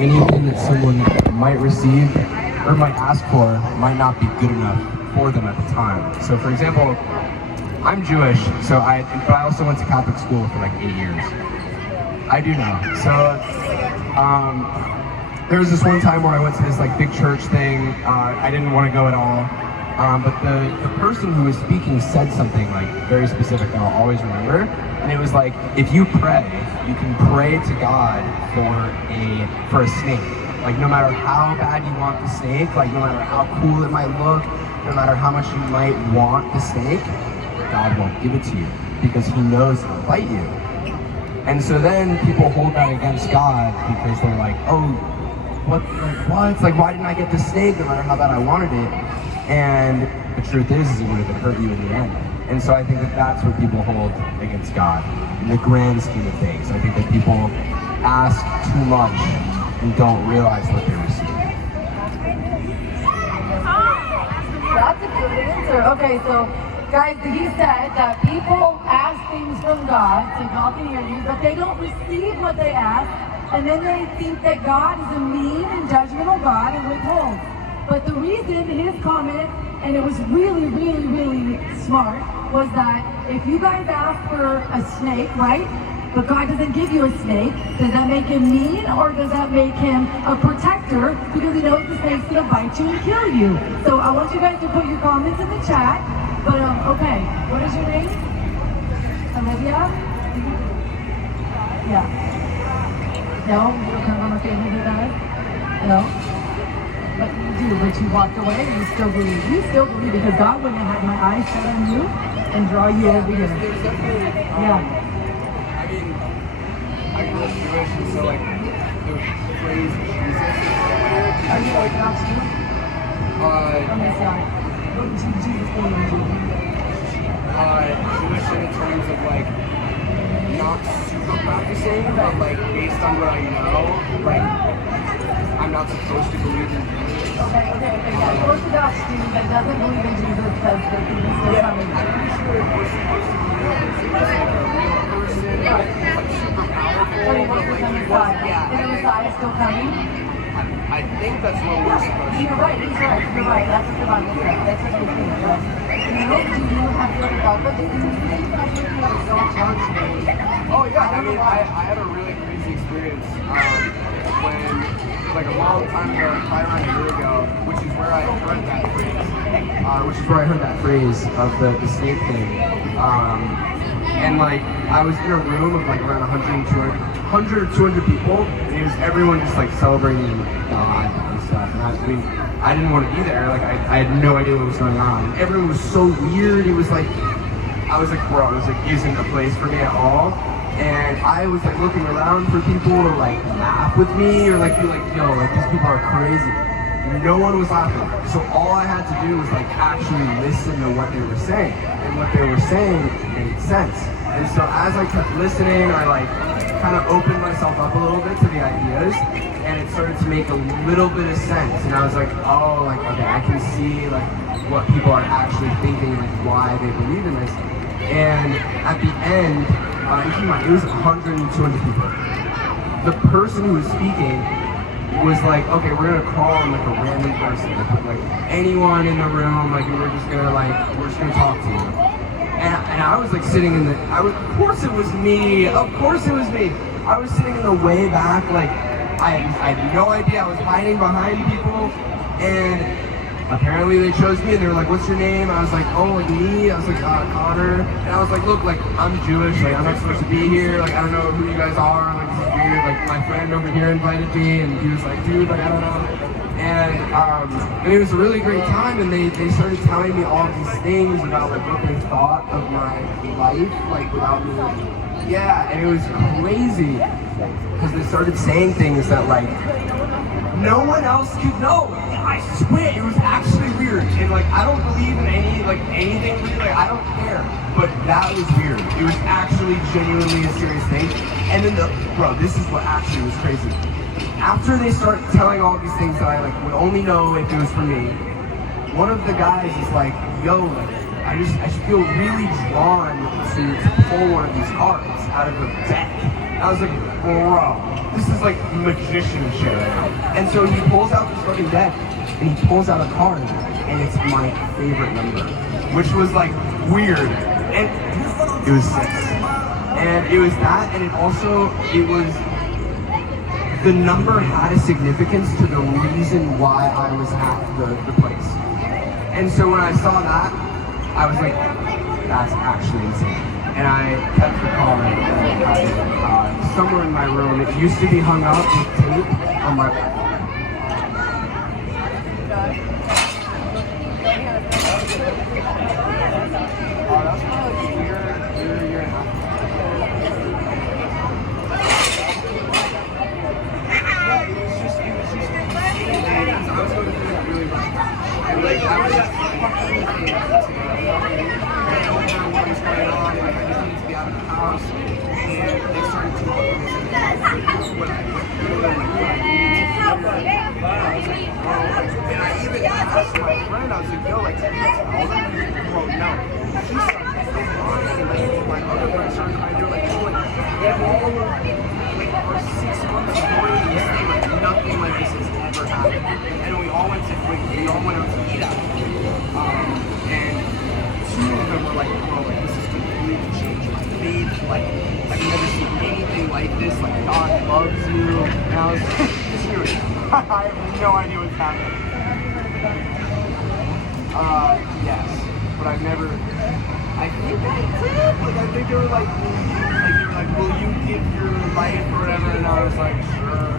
anything that someone might receive or might ask for might not be good enough for them at the time. So for example, I'm Jewish, but I also went to Catholic school for like 8 years. I do know. So there was this one time where I went to this like big church thing. I didn't want to go at all. But the person who was speaking said something like very specific that I'll always remember. And it was like, if you pray, you can pray to God for a snake. Like no matter how bad you want the snake, like no matter how cool it might look, no matter how much you might want the snake, God won't give it to you because he knows it'll bite you. And so then people hold that against God because they're like, oh, what? It's like, why didn't I get the snake no matter how bad I wanted it? And the truth is it would have hurt you in the end. And so I think that that's what people hold against God in the grand scheme of things. I think that people ask too much and don't realize what they're receiving. That's a good answer. Okay, so guys, he said that people ask things from God, so God can hear you, but they don't receive what they ask, and then they think that God is a mean and judgmental God and withholds. But the reason his comment, and it was really, really, really smart, was that if you guys ask for a snake, right? But God doesn't give you a snake, does that make him mean or does that make him a protector because he knows the snake's gonna bite you and kill you? So I want you guys to put your comments in the chat. But okay, what is your name? Olivia? Yeah. No? You don't come from a family that does? No? But you do, but you walked away and you still believe. You still believe because God wouldn't have had my eyes set on you and draw you over here. Yeah. I mean, I grew up Jewish, and so like the phrase Jesus is weird. Are you Orthodox too? On this side. What did Jesus believe in you? Jewish in terms of like not super practicing, but like based on what I know, like I'm not supposed to believe in Jesus. Okay, yeah. Orthodox Jew that doesn't believe in Jesus says that he is still coming. I'm pretty sure we're supposed to believe in like a real person, like super powerful, But he but was like the he Messiah. wasn't, yeah. And the Messiah still coming? I think that's what we're supposed to You're right, he's right, you're right. That's what the Bible says. That's what we think, right? You know, do you have your thought? But do you think that you're so church? Oh yeah, I mean, I had a really crazy experience when, like a long time ago, probably around a year ago, which is where I heard that phrase of the snake thing. And like, I was in a room of like around 100 or 200 people, and it was everyone just like celebrating God and stuff. And I didn't want to be there. Like, I had no idea what was going on. Everyone was so weird. It was like, I was like, bro, it was like, isn't a place for me at all. And I was like looking around for people to like laugh with me or like be like, yo, like these people are crazy. No one was laughing. So all I had to do was like actually listen to what they were saying. And what they were saying made sense. And so as I kept listening, I like kind of opened myself up a little bit to the ideas, and it started to make a little bit of sense. And I was like, oh, like, okay, I can see like what people are actually thinking, like why they believe in this. And at the end, it was 100 and 200 people. The person who was speaking was like, okay, we're gonna call on like a random person, like anyone in the room, like, and we're just gonna talk to you. And I was like sitting in of course it was me. Of course it was me. I was sitting in the way back, like I had no idea. I was hiding behind people, and apparently they chose me, and they were like, what's your name? I was like, oh, like me? I was like, Connor. And I was like, look, like, I'm Jewish, like, I'm not supposed to be here, like, I don't know who you guys are, like, this is weird, like, my friend over here invited me, and he was like, dude, like, I don't know. And it was a really great time, and they started telling me all these things about, like, what they thought of my life, like, without me, yeah, and it was crazy, because they started saying things that, like, no one else could know. I swear, it was actually weird. And like, I don't believe in anything weird, like I don't care. But that was weird. It was actually genuinely a serious thing. And then bro, this is what actually was crazy. After they start telling all these things that I like would only know if it was for me, one of the guys is like, yo, like, I just feel really drawn to pull one of these cards out of the deck. And I was like, bro, this is like magician shit right now. And so he pulls out this fucking deck, and he pulls out a card, and it's my favorite number, which was like weird. And it was 6. And it was that, and it was, the number had a significance to the reason why I was at the place. And so when I saw that, I was like, that's actually insane. And I kept the card and I had it somewhere in my room. It used to be hung up with tape on my back. That's probably like a year and a half. Yeah, it was just I was going through it really rough. And like I was just what was going on, and like I just needed to be out of the house. And they started to look at this and what I was doing, like what I needed to do. I was like, bro, and I even asked my friend, I was like, yo, like, can you tell them? Bro, no. She started crying, like my other friends started crying. They were like, oh, like, all like for 6 months going to this thing, like nothing like this has ever happened. And we all went out to eat out. And 2 of them were like, bro, like this is completely changed. It's made like I've never seen anything like this. Like God loves you. And I was like, dude, I have no idea what's happening. Yes, but I've never. I think I did. Like I think they were like, will you give your life or whatever? And I was like, sure.